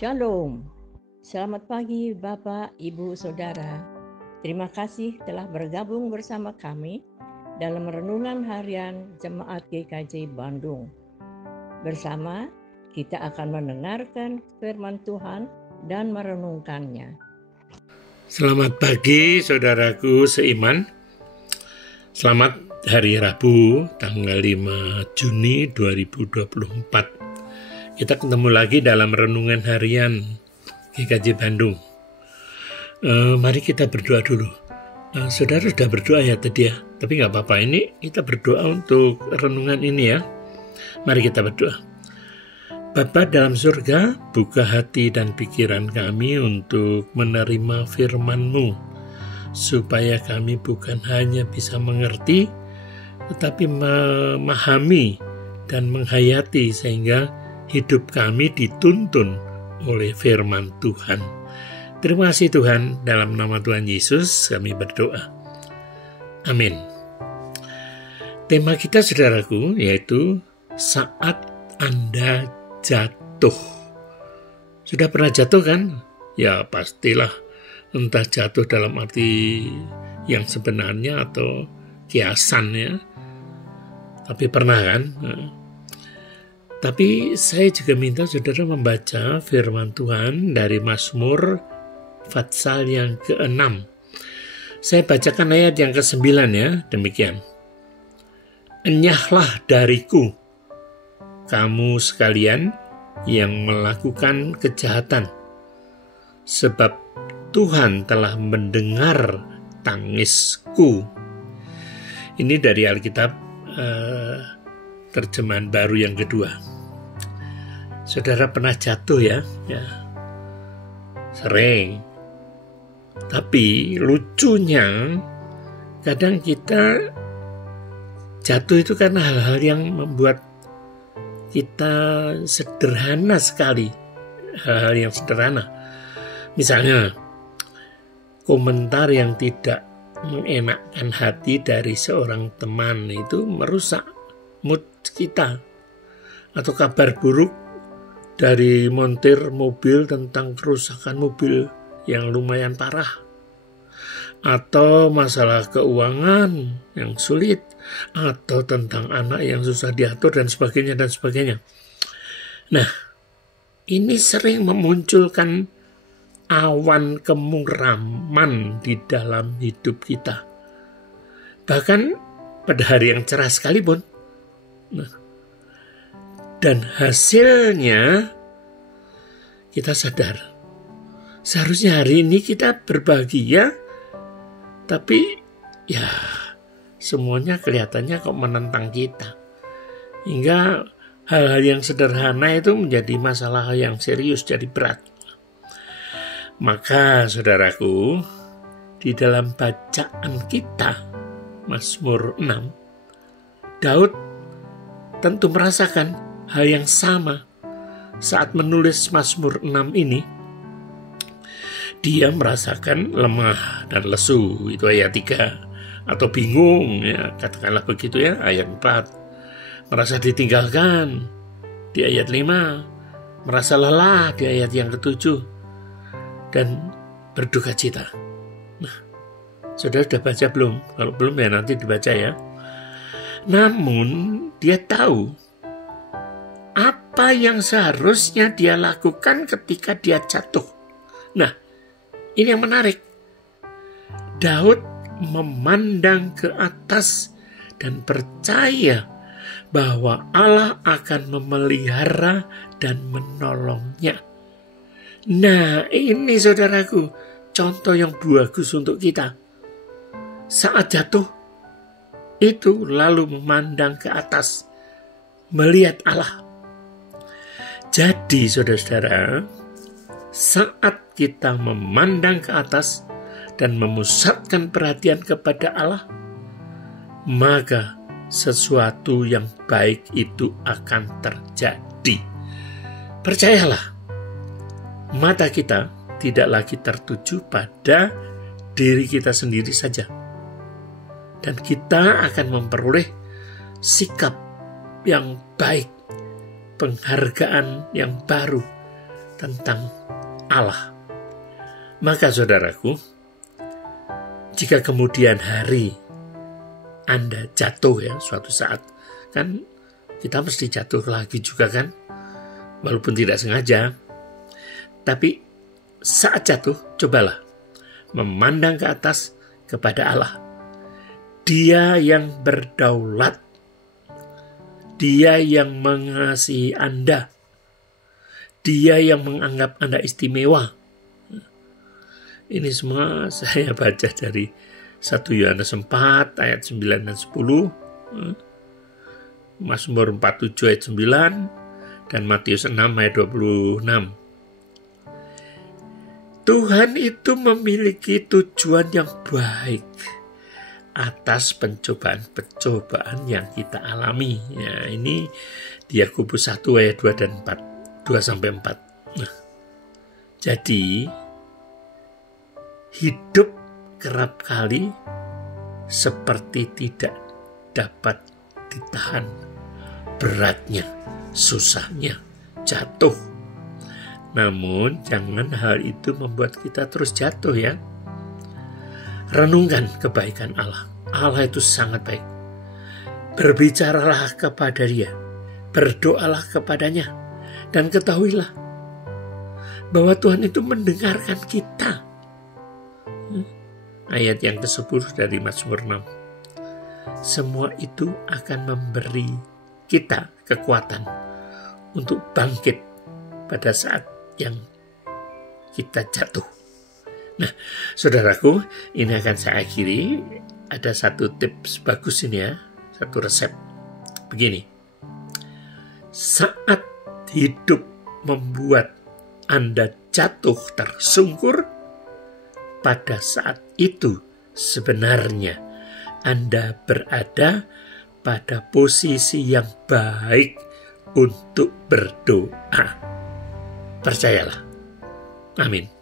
Shalom. Selamat pagi Bapak, Ibu, Saudara. Terima kasih telah bergabung bersama kami dalam renungan harian Jemaat GKJ Bandung. Bersama kita akan mendengarkan firman Tuhan dan merenungkannya. Selamat pagi saudaraku seiman. Selamat hari Rabu tanggal 5 Juni 2024. Kita ketemu lagi dalam renungan harian GKJ Bandung. Mari kita berdoa dulu. Saudara sudah berdoa ya tadi ya, tapi gak apa-apa, ini kita berdoa untuk renungan ini ya. Mari kita berdoa. Bapa dalam surga, buka hati dan pikiran kami untuk menerima firman-Mu, supaya kami bukan hanya bisa mengerti, tetapi memahami dan menghayati sehingga hidup kami dituntun oleh firman Tuhan. Terima kasih Tuhan, dalam nama Tuhan Yesus kami berdoa. Amin. Tema kita saudaraku yaitu saat Anda jatuh. Sudah pernah jatuh kan? Ya pastilah, entah jatuh dalam arti yang sebenarnya atau kiasan ya. Tapi pernah kan? Tapi saya juga minta saudara membaca firman Tuhan dari Mazmur Fatsal yang ke-6. Saya bacakan ayat yang ke-9 ya, demikian. Enyahlah dariku, kamu sekalian yang melakukan kejahatan, sebab Tuhan telah mendengar tangisku. Ini dari Alkitab terjemahan baru yang kedua. Saudara pernah jatuh ya? Ya, sering. Tapi lucunya kadang kita jatuh itu karena hal-hal yang membuat kita sederhana sekali. Hal-hal yang sederhana. Misalnya komentar yang tidak mengenakkan hati dari seorang teman itu merusak mood kita, atau kabar buruk dari montir mobil tentang kerusakan mobil yang lumayan parah, atau masalah keuangan yang sulit, atau tentang anak yang susah diatur dan sebagainya dan sebagainya. Nah, ini sering memunculkan awan kemuraman di dalam hidup kita, bahkan pada hari yang cerah sekalipun. Dan hasilnya kita sadar, seharusnya hari ini kita berbahagia, tapi ya semuanya kelihatannya kok menentang kita. Hingga hal-hal yang sederhana itu menjadi masalah yang serius, jadi berat. Maka saudaraku, di dalam bacaan kita Mazmur 6, Daud tentu merasakan hal yang sama saat menulis Mazmur 6 ini. Dia merasakan lemah dan lesu, itu ayat 3, atau bingung ya, katakanlah begitu ya, ayat 4. Merasa ditinggalkan di ayat 5, merasa lelah di ayat yang ke-7, dan berduka cita. Nah, saudara sudah baca belum? Kalau belum ya nanti dibaca ya. Namun dia tahu apa yang seharusnya dia lakukan ketika dia jatuh. Nah, ini yang menarik. Daud memandang ke atas dan percaya bahwa Allah akan memelihara dan menolongnya. Nah, ini saudaraku, contoh yang bagus untuk kita. Saat jatuh, itu lalu memandang ke atas, melihat Allah. Jadi saudara-saudara, saat kita memandang ke atas dan memusatkan perhatian kepada Allah, maka sesuatu yang baik itu akan terjadi. Percayalah, mata kita tidak lagi tertuju pada diri kita sendiri saja, dan kita akan memperoleh sikap yang baik, penghargaan yang baru tentang Allah. Maka saudaraku, jika kemudian hari Anda jatuh ya suatu saat, kan kita mesti jatuh lagi juga kan, walaupun tidak sengaja. Tapi saat jatuh, cobalah memandang ke atas kepada Allah. Dia yang berdaulat, Dia yang mengasihi Anda, Dia yang menganggap Anda istimewa. Ini semua saya baca dari 1 Yohanes 4 ayat 9 dan 10, Mazmur 47 ayat 9, dan Matius 6 ayat 26. Tuhan itu memiliki tujuan yang baik atas pencobaan-pencobaan yang kita alami. Ya, ini di Yakobus 1 ayat 2 dan 4, 2-4. Nah, jadi hidup kerap kali seperti tidak dapat ditahan beratnya, susahnya, jatuh. Namun jangan hal itu membuat kita terus jatuh ya. Renungkan kebaikan Allah. Allah itu sangat baik. Berbicaralah kepada Dia, berdoalah kepadanya, dan ketahuilah bahwa Tuhan itu mendengarkan kita. Ayat yang ke-10 dari Mazmur 6. Semua itu akan memberi kita kekuatan untuk bangkit pada saat yang kita jatuh. Nah, saudaraku, ini akan saya akhiri. Ada satu tips bagus ini ya, satu resep. Begini, saat hidup membuat Anda jatuh tersungkur, pada saat itu sebenarnya Anda berada pada posisi yang baik untuk berdoa. Percayalah. Amin.